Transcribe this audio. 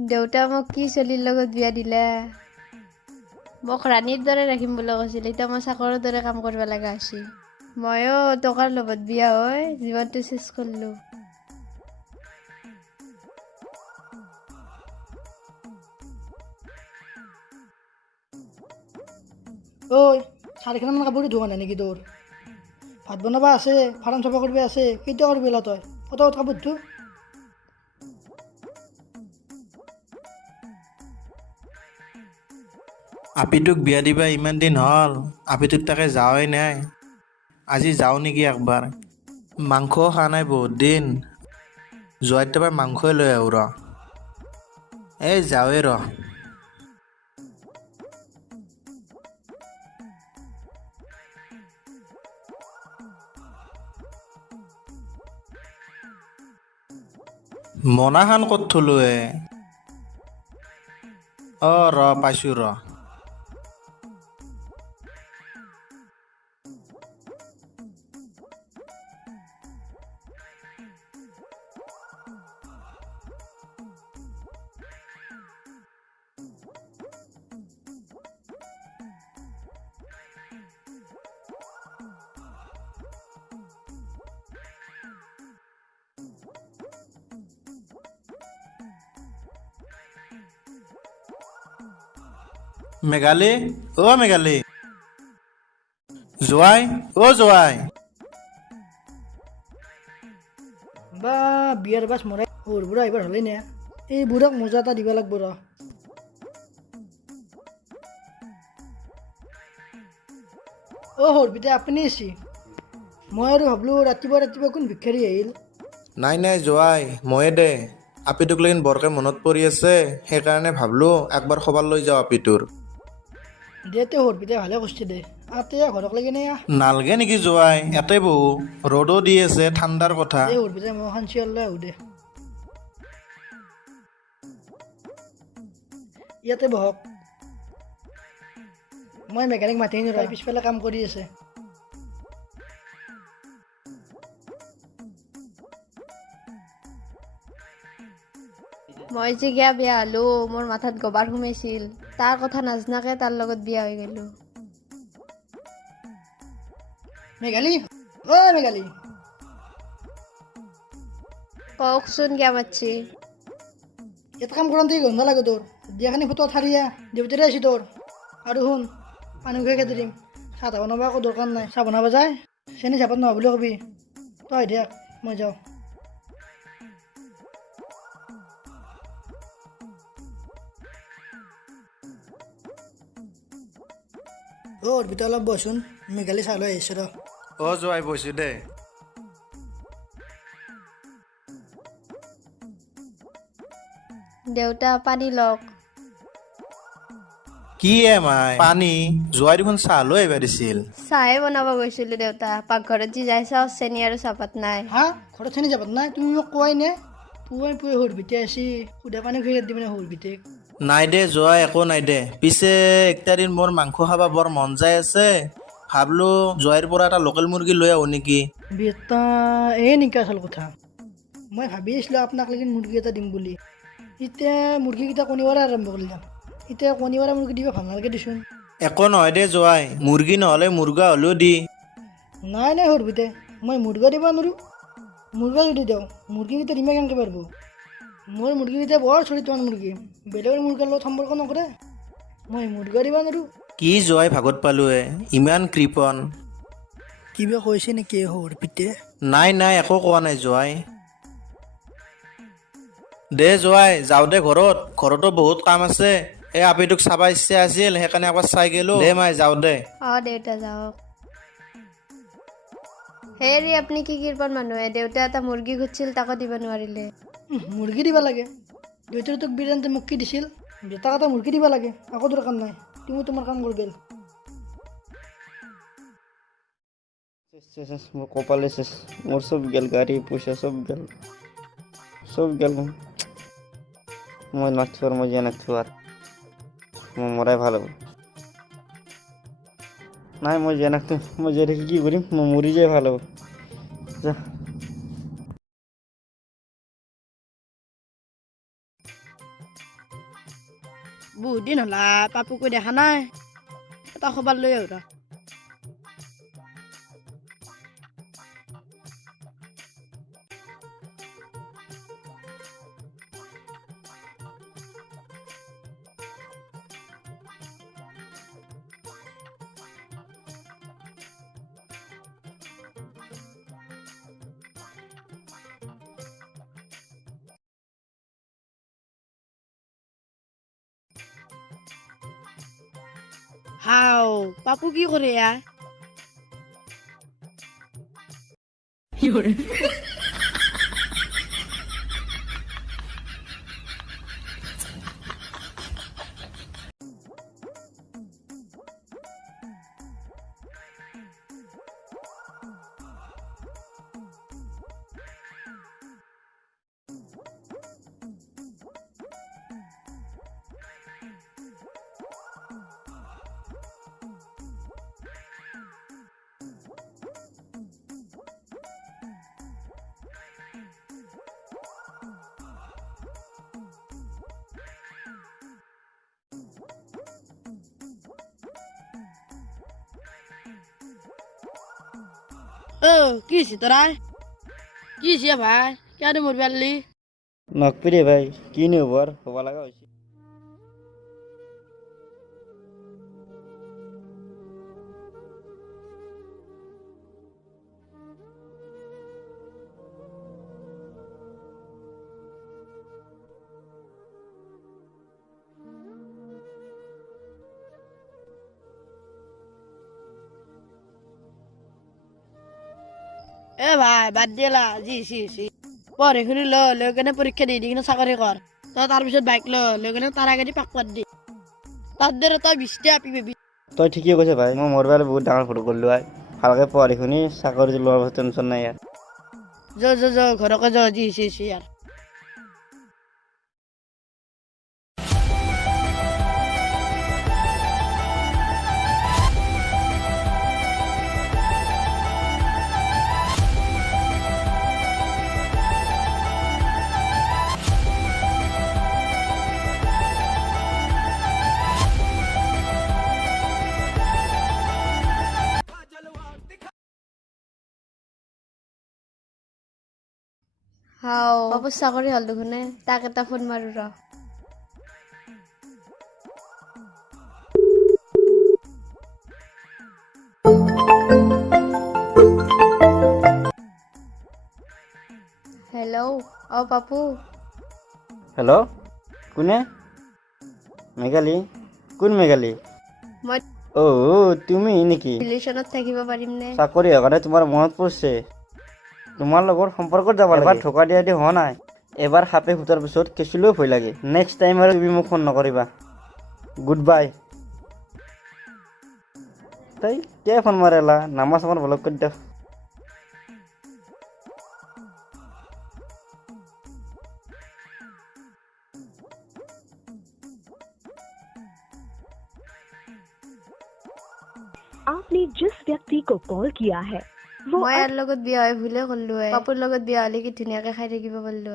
দেউতা মোক কি চলিৰ লগত বিয়া দিলে মোক ৰাণীৰ দৰে ৰাখিম বুলি কৈছিল এতিয়া মই চাকৰৰ দৰে কাম কৰিব লগা হৈছে ময়ো টকাৰ লগত বিয়া হৈ জীৱনটো চেছ কৰিলোঁ ঐ চাৰিখনমান কাপোৰ ধোৱা নাই নেকি তোৰ ভাত বনাবা আছে ফাৰ্ম চাফা কৰিব আছে কেতিয়া কৰিবি লা তই ফটোত কাপোৰ ধো আপিটোক বিয়া দিবা ইমান দিন হ'ল আপিটোক তাকে যাৱাই নাই আজি যাওঁ নেকি একবাৰ মাংসও খোৱা নাই বহুত দিন যোৱাত এবাৰ মাংসই লৈ আহোঁ ৰ এই যাওঁৱেই ৰ মনাখান ক'ত থলো ৰ পাইছোঁ ৰ মেঘালী মেঘালী জোৱাই জোৱাই বা বিয়াৰ বাছ মৰাই সৰু বুঢ়া এইবাৰ হ'লেই নে এই বুঢ়াক মজা এটা দিব লাগিব ৰ সৰপিতা আপুনি আছে মই আৰু ভাবলোঁ ৰাতিপুৱা কোন ভিক্ষাৰী আহিল নাই জোৱাই ময়ে দে আপিটোক লৈন বৰকে মনত পৰি আছে সেইকাৰণে ভাবলোঁ একবাৰ খবৰ লৈ যাওঁ আপিটোৰ দে তে সৰপিতা ভালে কৰিছে দে আতে ঘৰক লাগি নে নালগে নেকি জোৱাই ইয়াতে বহু ৰ'দো দি আছে ঠাণ্ডাৰ কথা এই সৰপিতা মই এখন চিয়ালৈ আহোঁ দে ইয়াতে বহক মই মেকানিক মাতি আনিলোঁ ৰ পিছফালে কাম কৰি আছে মই যে গিয়া বিয়া হ'লো মোৰ মাথাত গবাৰ সোমাইছিল তাৰ কথা নাজনাকে তাৰ লগত বিয়া হৈ গ'লো মেঘালী মেঘালী কওকচোন কিয় মাতছি ইয়াত কাম কৰোঁতে গন্ধ লাগে তোৰ দিয়াখানি ফটো ঠাৰিয়া দেউতাৰে আছি তোৰ আৰু শুন পানী খুৱাই খেদি দিম চাহ তাহ বনাব একো দৰকাৰ নাই চাহ বনাব যায় চেনি চাহপাত নহয় বুলি কবি তই দিয়ক মই যাওঁ অৰ্পিতা অলপ বহচোন মেঘালী চাহ লৈ আহিছে ৰ জোৱাই বৈছোঁ দে দেউতা পানী লওক কি মাই পানী জোৱাই দেখোন চাহ লৈ আহিব দিছিল চাহে বনাব গৈছিলোঁ দেউতা পাকঘৰত যি যাই চাওঁ চেনি আৰু চাহপাত নাই হা ঘৰত চেনি চাহপাত নাই তুমি মোক কোৱাই নে পুৱাই সৰপিতা আছি সুধা পানী খুৱাই দি মানে সৰপিতাক নাই দে জোৱাই একো নাই দে পিছে একটা দিন মোৰ মাংস খাব বৰ মন যায় আছে ভাবলো জোৱাইৰ পৰা এটা লোকেল মুৰ্গী লৈ আহোঁ নেকি বেটা এই নেকি আচল কথা মই ভাবি আছিলোঁ আপোনাক লাগি মুৰ্গী এটা দিম বুলি এতিয়া মুৰ্গীকেইটা কণী পৰা আৰম্ভ কৰিলাম এতিয়া কণী পৰা মুৰ্গী দিব ভাল নালাগে দেচোন একো নহয় দে জোৱাই মুৰ্গী নহ'লে মুৰ্গা হ'লেও দি নাই সৰপিতে মই মুৰ্গা দিব নোৱাৰোঁ মুৰ্গা যদি দিওঁ মুৰ্গীকেইটা দিমে কেনেকৈ পাৰিব মোৰ মুৰ্গীকেইটা বৰ চৰিত্ৰৱান মুৰ্গী বেলেগৰ মুৰ্গাৰ লগত সম্পৰ্ক নকৰে মই মুৰ্গা দিব নোৱাৰোঁ কি জোৱাই ভাগত পালোঁ ইমান কৃপণ কিবা কৈছে নেকি সৰপিতে নাই একো কোৱা নাই জোৱাই দে জোৱাই যাওঁ দে ঘৰতো বহুত কাম আছে এই আপিটোক চাবা ইচ্ছা আছিল সেইকাৰণে একবাৰ চাই গেলো দে মাই যাওঁ দে দেউতা যাওক হেৰি আপুনি কি কৃপণ মানুহে দেউতা এটা মুৰ্গী খুজিছিল তাকো দিব নোৱাৰিলে মুৰ্গী দিব লাগে দেউতাৰ তোক বিৰিয়ানীতে মোক কি দিছিল বেটাক এটা মুৰ্গী দিব লাগে একো দৰকাৰ নাই তুমি তোমাৰ কাম কৰি গেল মোৰ কপালে শেষ মোৰ চব গেল গাড়ী পইচা চব গেল মই নাচছো আৰু মই জীয়া নাচছো আৰু মই মৰাই ভাল হ'ব নাই মই জীয়া নাচো মই জীয়াই থাকি কি কৰিম মই মৰি যাই ভাল হ'ব যা বহুত দিন হ'লা পাপুকো দেখা নাই এটা খবৰ লৈ আহো ৰ হাও পাপু কি কৰে ইয়াৰ কি হৈছে তোৰা কি হৈছে ভাই কিয় মৰিব পাৰিলি নকপিৰে ভাই কিনো হ'ব আৰু হ'ব লগা হৈছে ভাই বাদ দিলা জি পঢ়ি শুনি লৈ কেনে পৰীক্ষা দি কিনে চাকৰি কৰ তই তাৰপিছত বাইক লৈ কেনে তাৰ আগেদি পাক পাত দি তাৰ দৰে তই 20টা আপি পাবি তই ঠিকেই কৈছে ভাই মই মোৰ বাবে বহুত ডাঙৰ ফটো কৰিলোঁ ভাই ভালকৈ পঢ়ি শুনি চাকৰি লোৱাৰ টেনশ্যন নাই ইয়াৰ যা ঘৰকে যা জি ইয়াৰ হাও পাপুৰ চাকৰি হ'ল দেখোন তাক এটা ফোন মাৰো ৰ হেল্ল' পাপু হেল্ল' কোনে মেঘালী কোন মেঘালী মই তুমি নেকি ৰিলেশ্যনত থাকিব পাৰিম নে চাকৰি হোৱাৰ কাৰণে তোমাৰ মনত পৰিছে তোমাৰ লগত সম্পৰ্কত যাব লাগে এবাৰ ঠকা দিয়া দি হোৱা নাই এবাৰ সাপে ফুটাৰ পিছত কেঁচুলৈও ভয় লাগে নেক্সট টাইম আৰু তুমি মোক ফোন নকৰিবা গুড বাই তাই কিয় ফোন মাৰিলা নাম্বাৰ চাম্বাৰ ব্লক কৰি দিয়া आपने जिस व्यक्ति को कॉल किया है वो মই ইয়াৰ লগত বিয়া হৈ ভুলে কৰিলো পাপুৰ লগত বিয়া হ'লে কি ধুনীয়াকে খাই থাকিব পাৰিলো